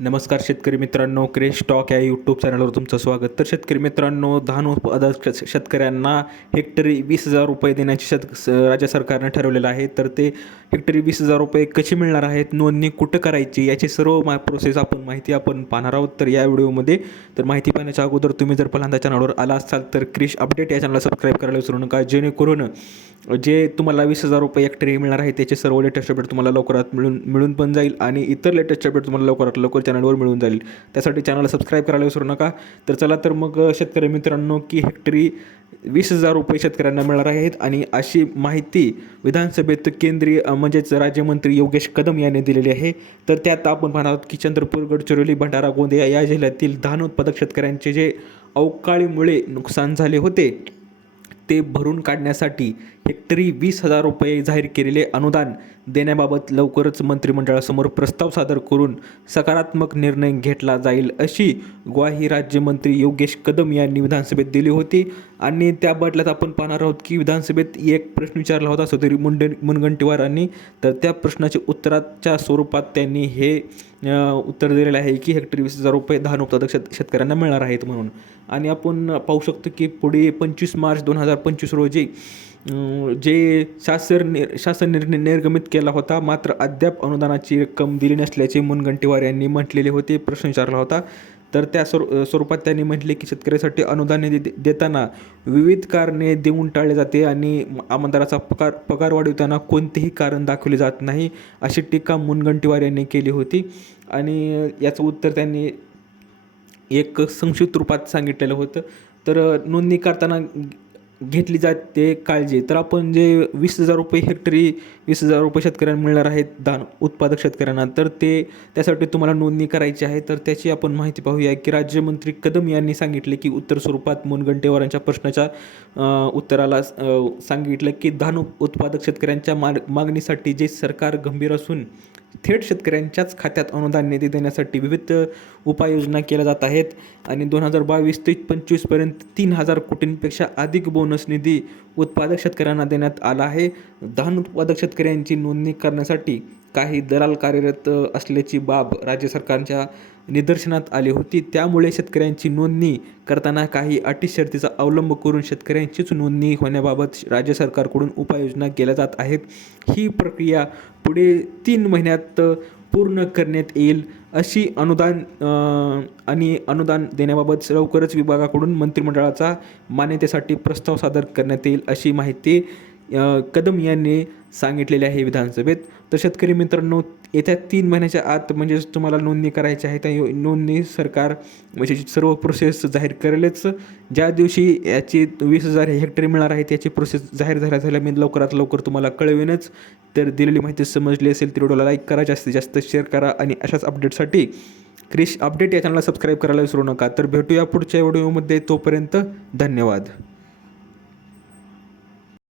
नमस्कार शेतकरी मित्रांनो, क्रेश स्टॉक या यूट्यूब चॅनलवर तुमचं स्वागत. तर शेतकरी मित्रांनो, धान उत्पादक शेतकऱ्यांना हेक्टरी 20,000 रुपये देण्याची राज्य सरकारनं ठरवलेलं आहे. तर ते हेक्टरी 20,000 रुपये कशी मिळणार आहेत, नोंदणी कुठं करायची, याची सर्व प्रोसेस माहिती आपण पाहणार आहोत. तर या व्हिडिओमध्ये माहिती पाहण्याच्या अगोदर तुम्ही जर पहिल्यांदा चॅनलवर आला असाल तर क्रिश अपडेट या चॅनलला सबस्क्राईब करायला विसरू नका, जेणेकरून जे तुम्हाला 20,000 रुपये हेक्टरी मिळणार आहे त्याचे सर्व लेटेस्ट अपडेट तुम्हाला लवकरात मिळून पण जाईल आणि इतर लेटेस्ट अपडेट तुम्हाला लवकरात लवकर चॅनलवर मिळून जाईल. त्यासाठी चॅनलला सबस्क्राईब करायला विसरू नका. तर चला तर मग शेतकरी मित्रांनो, की हेक्टरी 20,000 रुपये शेतकऱ्यांना मिळणार आहेत आणि अशी माहिती विधानसभेत केंद्रीय म्हणजेच राज्यमंत्री योगेश कदम यांनी दिलेली आहे. तर त्यात आपण पाहणार आहोत की चंद्रपूर, गडचिरोली, भंडारा, गोंदिया या जिल्ह्यातील धान उत्पादक शेतकऱ्यांचे जे अवकाळीमुळे नुकसान झाले होते ते भरून काढण्यासाठी हेक्टरी 20,000 रुपये जाहीर केलेले अनुदान देण्याबाबत लवकरच मंत्रिमंडळासमोर प्रस्ताव सादर करून सकारात्मक निर्णय घेतला जाईल, अशी ग्वाही राज्यमंत्री योगेश कदम यांनी विधानसभेत दिली होती. आणि त्या बदल्यात आपण पाहणार आहोत की विधानसभेत एक प्रश्न विचारला होता सुधीर मुनगंटीवारांनी. तर त्या प्रश्नाच्या उत्तराच्या स्वरूपात त्यांनी हे उत्तर दिलेलं आहे की हेक्टरी 20,000 रुपये धान उत्पादक शेतकऱ्यांना मिळणार आहेत म्हणून. आणि आपण पाहू शकतो की पुढे 25 मार्च 2025 रोजी जे शासन निर्णय निर्गमित केला होता, मात्र अद्याप अनुदानाची रक्कम दिली नसल्याचे मुनगंटीवार यांनी म्हटलेले होते. प्रश्न विचारला होता. तर त्या स्वरूपात त्यांनी म्हटले की शेतकऱ्यासाठी अनुदान देताना विविध कारणे देऊन टाळले जाते आणि आमदाराचा पगार वाढवताना कोणतेही कारण दाखवले जात नाही, अशी टीका मुनगंटीवार यांनी केली होती. आणि याचं उत्तर त्यांनी एक संक्षिप्त रूपात सांगितलेलं होतं. तर नोंदणी करताना घेतली जाते काळजी. तर आपण जे 20,000 रुपये हेक्टरी 20,000 रुपये शेतकऱ्यांना मिळणार आहेत धान उत्पादक शेतकऱ्यांना, तर त्यासाठी तुम्हाला नोंदणी करायची आहे. तर त्याची आपण माहिती पाहूया की राज्यमंत्री कदम यांनी सांगितले की उत्तर स्वरूपात मुनगंटीवारांच्या प्रश्नाच्या उत्तराला सांगितलं की धान उत्पादक शेतकऱ्यांच्या मागणीसाठी जे सरकार गंभीर असून थेट शेतकऱ्यांच्याच खात्यात अनुदान निधी देण्यासाठी विविध उपाययोजना केल्या जात आहेत. आणि 2022 ते 25पर्यंत 3,000 कोटींपेक्षा अधिक बोनस निधी उत्पादक शेतकऱ्यांना देण्यात आला आहे. धान उत्पादक शेतकऱ्यांची नोंदणी करण्यासाठी काही दलाल कार्यरत असल्याची बाब राज्य सरकारच्या निदर्शनात आली होती. त्यामुळे शेतकऱ्यांची नोंदणी करताना काही अटी शर्तीचा अवलंब करून शेतकऱ्यांचीच नोंदणी होण्याबाबत राज्य सरकारकडून उपाययोजना केल्या जात आहेत. ही प्रक्रिया पुढे 3 महिन्यात पूर्ण करण्यात येईल, अशी अनुदान देण्याबाबत लवकरच विभागाकडून मंत्रिमंडळाचा मान्यतेसाठी प्रस्ताव सादर करण्यात येईल, अशी माहिती कदम यांनी सांगितलेली आहे विधानसभेत. तर शेतकरी मित्रांनो, येत्या 3 महिन्याच्या आत म्हणजेच तुम्हाला नोंदणी करायची आहे. त्या नोंदणी सरकार म्हणजे सर्व प्रोसेस जाहीर करेलच. ज्या दिवशी याची 20,000 हेक्टरी मिळणार आहे त्याची प्रोसेस जाहीर झाल्या मी लवकरात लवकर तुम्हाला कळवेनच. तर दिलेली माहिती समजली असेल तर व्हिडिओला लाईक करा, जास्तीत जास्त शेअर करा आणि अशाच अपडेटसाठी क्रिश अपडेट या चॅनलला सबस्क्राईब करायला विसरू नका. तर भेटूया पुढच्या व्हिडिओमध्ये. तोपर्यंत धन्यवाद.